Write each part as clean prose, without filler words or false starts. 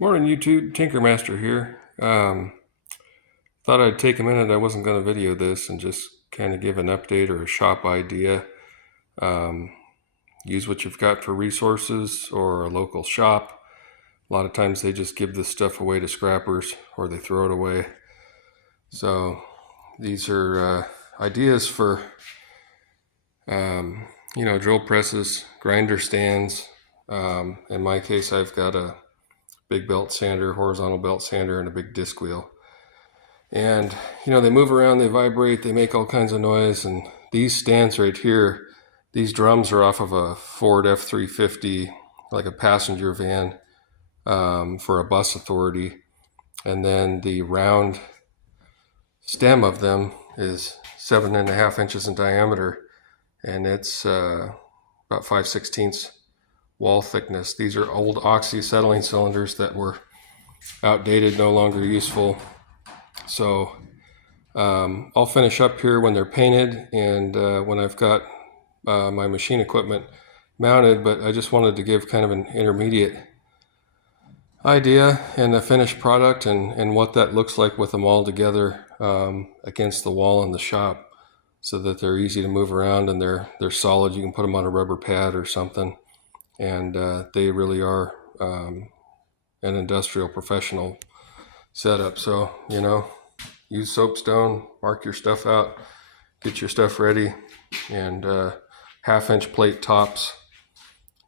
Morning, YouTube. Tinkermaster here. Thought I'd take a minute. I wasn't going to video this and just kind of give an update or a shop idea. Um, Use what you've got for resources or a local shop. A lot of times they just give this stuff away to scrappers or they throw it away. So these are ideas for, drill presses, grinder stands. In my case, I've got a big belt sander, horizontal belt sander, and a big disc wheel. And, they move around, they vibrate, they make all kinds of noise. And these stands right here, these drums are off of a Ford F-350, like a passenger van for a bus authority. And then the round stem of them is 7.5 inches in diameter. And it's about 5/16 wall thickness. These are old oxyacetylene cylinders that were outdated, no longer useful. So I'll finish up here when they're painted and when I've got my machine equipment mounted, but I just wanted to give kind of an intermediate idea and a finished product and what that looks like with them all together against the wall in the shop, so that they're easy to move around and they're solid. You can put them on a rubber pad or something, and they really are an industrial professional setup. So, use soapstone, mark your stuff out, get your stuff ready, and 1/2 inch plate tops.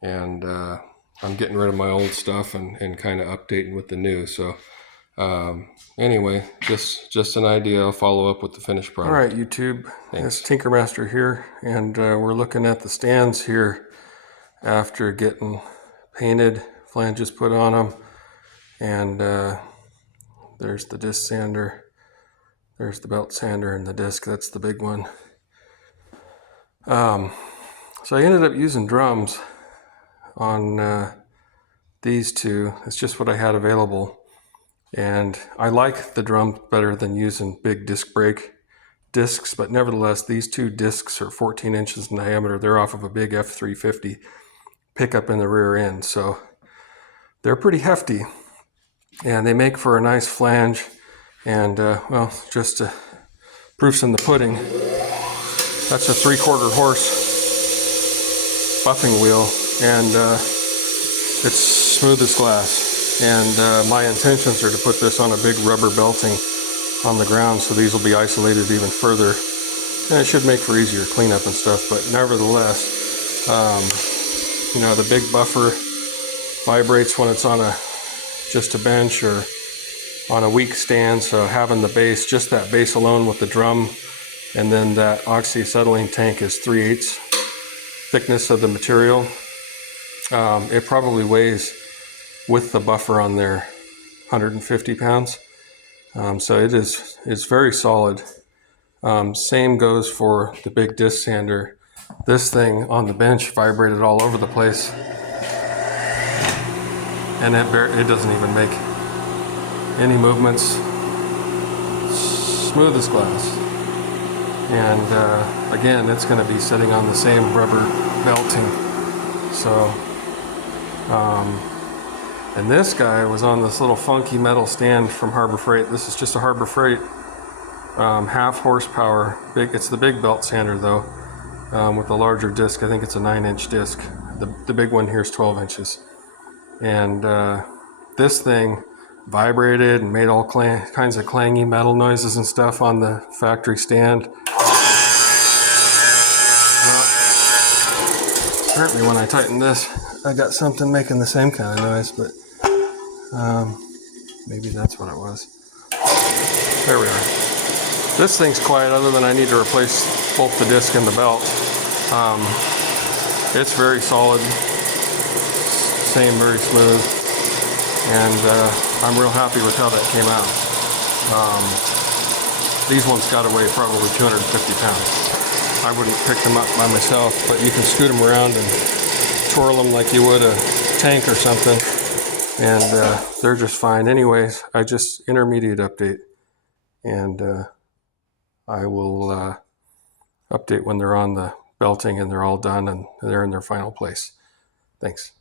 And I'm getting rid of my old stuff and kind of updating with the new. So anyway, just an idea. I'll follow up with the finished product. All right, YouTube. Thanks. It's Tinkermaster here, and we're looking at the stands here after getting painted, flanges put on them, and there's the disc sander, there's the belt sander, and the disc. That's the big one. So I ended up using drums on these two. It's just what I had available, and I like the drum better than using big disc brake discs, but nevertheless, these two discs are 14 inches in diameter. They're off of a big F-350 pickup in the rear end, so they're pretty hefty, and they make for a nice flange. And well, just to proof's in the pudding, that's a 3/4 horse buffing wheel, and it's smooth as glass. And my intentions are to put this on a big rubber belting on the ground, so these will be isolated even further, and it should make for easier cleanup and stuff. But nevertheless, the big buffer vibrates when it's on just a bench or on a weak stand. So having the base, just that base alone with the drum, and then that oxyacetylene tank is 3/8 thickness of the material. It probably weighs, with the buffer on there, 150 pounds. So it's very solid. Same goes for the big disc sander. This thing on the bench vibrated all over the place, and it doesn't even make any movements. Smooth as glass. And again, it's going to be sitting on the same rubber belting. So and this guy was on this little funky metal stand from Harbor Freight. This is just a Harbor Freight 1/2 horsepower. It's the big belt sander though, with a larger disc. I think it's a 9-inch disc. The big one here is 12 inches. And this thing vibrated and made all kinds of clangy metal noises and stuff on the factory stand. Apparently when I tighten this, I got something making the same kind of noise, but maybe that's what it was. There we are. This thing's quiet, other than I need to replace both the disc and the belt. It's very solid, very smooth, and I'm real happy with how that came out. These ones got to weigh probably 250 pounds. I wouldn't pick them up by myself, but you can scoot them around and twirl them like you would a tank or something, and they're just fine. Anyways, I just intermediate update, and I will update when they're on the belting and they're all done and they're in their final place. Thanks.